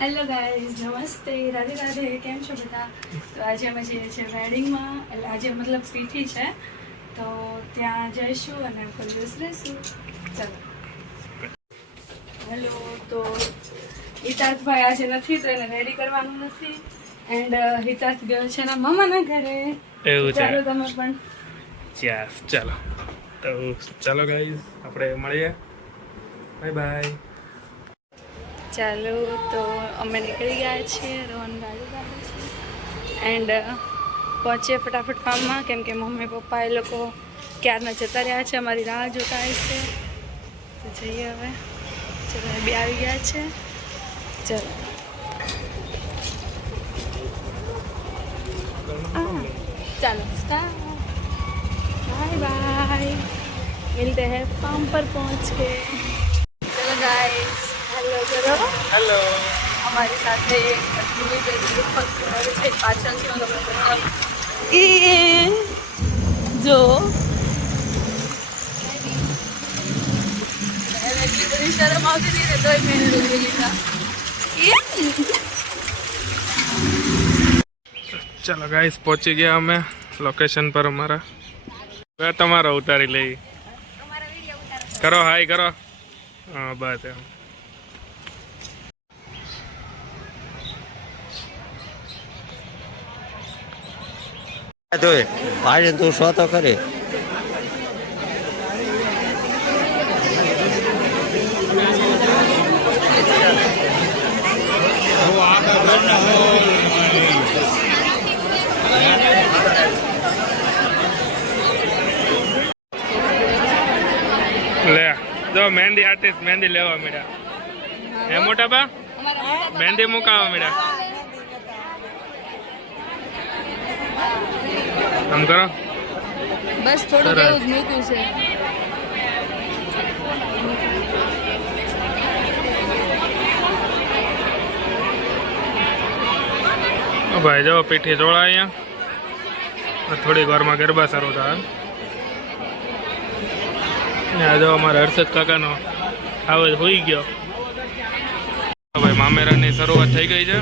Hello guys, નમસ્તે, રાધે રાધે. કેમ છો બધા? તો આજે અમે જઈએ છીએ વેડિંગમાં. એટલે આજે મતલબ પીઠી છે, તો ત્યાં જઈશું અને આખો દિવસ રહીશું. ચાલો. હેલો. તો હિતાર્થભાઈ આજે નથી, તો એને રેડી કરવાનું નથી. એન્ડ હિતાર્થ ગયો છે એના મામાના ઘરે. એવું છે. ચાલો તમે પણ. ચાલો તો ચાલો ગાઈઝ, આપણે મળીએ. Bye bye. ચાલો, તો અમે નીકળી ગયા છીએ. રોહન ગાડી ગાડી છે એન્ડ પહોંચીએ ફટાફટ ફાર્મમાં, કેમ કે મમ્મી પપ્પા એ લોકો ક્યારના જતા રહ્યા છે, અમારી રાહ જોતા હશે. તો જઈએ હવે. ચલો, બી આવી ગયા છે. ચલો ચાલો સ્ટાર્ટ. बाय बाय, मिलते हैं फार्म पर पहुंच के. चलो गाइस, हेलो करो. હેલો. हमारे साथ पाचन जो शर्म આવતી નહીં ને તોય મેં લઈ લીધા. ચાલો ગાઈઝ, પહોંચી ગયા અમે લોકેશન પર અમારા. હવે તમારો ઉતારી લઈ. કરો હાય કરો. હા બસ એમ. આજે તું શો તો કરી. લે જો મહેંદી આર્ટિસ્ટ મહેંદી લેવા મળ્યા. એ મોટા બા મહેંદી મુકાવા મળ્યા. આમ કરો. બસ થોડું એવું જ મૂક્યું છે. ભાઈ જો પીઠી ચોળા અહીંયા થોડીક વારમાં ગરબા શરૂ થાય. જો અમારા હર્ષદ કાકાનો આવે હોઈ ગયો. ભાઈ મામેરાની શરૂઆત થઈ ગઈ છે.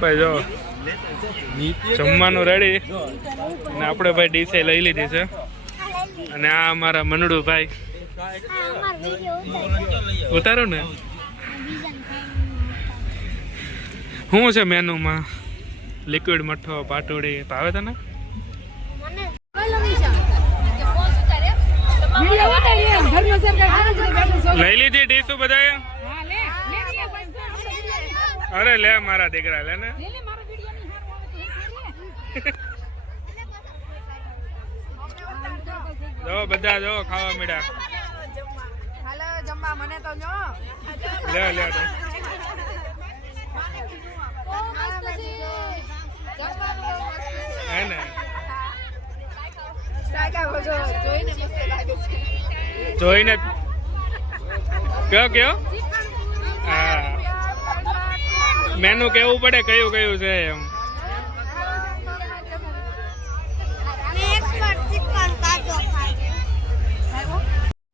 ભાઈ જો જમવાનું રેડી અને આપણે ભાઈ ડીશે લઈ લીધી છે. અને આ અમારા મનડું ભાઈ ઉતારો ને. શું છે મેનુમાં? લિક્વિડ મઠ્ઠો પાટોડી ભાવે તને? લઈ લીધી ડીશું બધાએ? અરે લે મારા દીકરા લે ને. જો બધા જો ખાવા મળ્યા. લે લે જોઈને કયો હા મેનુ કેવું પડે કયું કયું છે એમ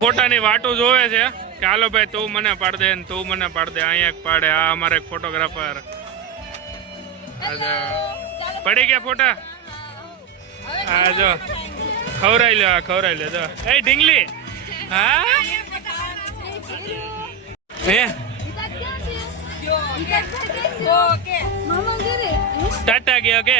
ફોટાની વાટું જોવે છે કે હાલો ભાઈ તું મને પાડ દે ને તું મને પાડ દે અહીંયા એક પાડે આ અમારે એક ફોટોગ્રાફર પડી ગયા ફોટા હા જો ખવરાઈ લો જો એ ઢીંગલી હા હે ટાટા ગયો કે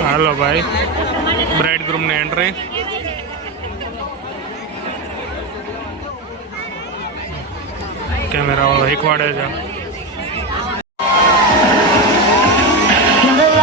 હાલો ભાઈ બ્રાઇડ ગ્રુમ ની એન્ટ્રી કેમેરા વાળો શીખવાડે છે